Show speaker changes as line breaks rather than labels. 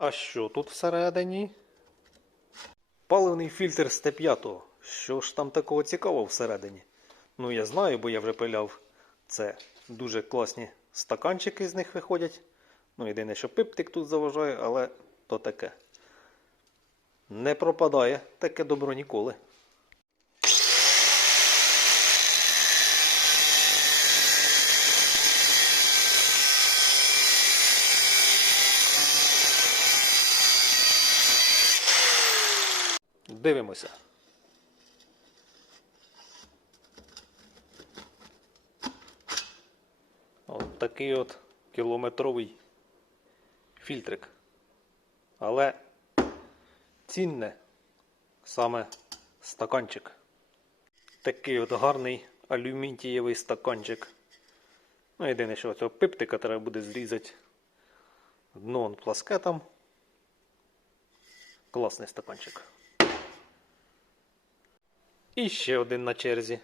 А що тут всередині? Паливний фільтр з Т5. Що ж там такого цікавого всередині? Ну, я знаю, бо я вже пиляв. Це дуже класні стаканчики з них виходять. Ну, єдине, що пиптик тут заважає, але то таке. Не пропадає таке добро ніколи. Дивимося. От такий от кілометровий фільтрик. Але цінне саме стаканчик. Такий от гарний алюмінієвий стаканчик. Ну, єдине, що цього пиптика треба буде зрізати. Дно он пласке там. Класний стаканчик. І ще один на черзі.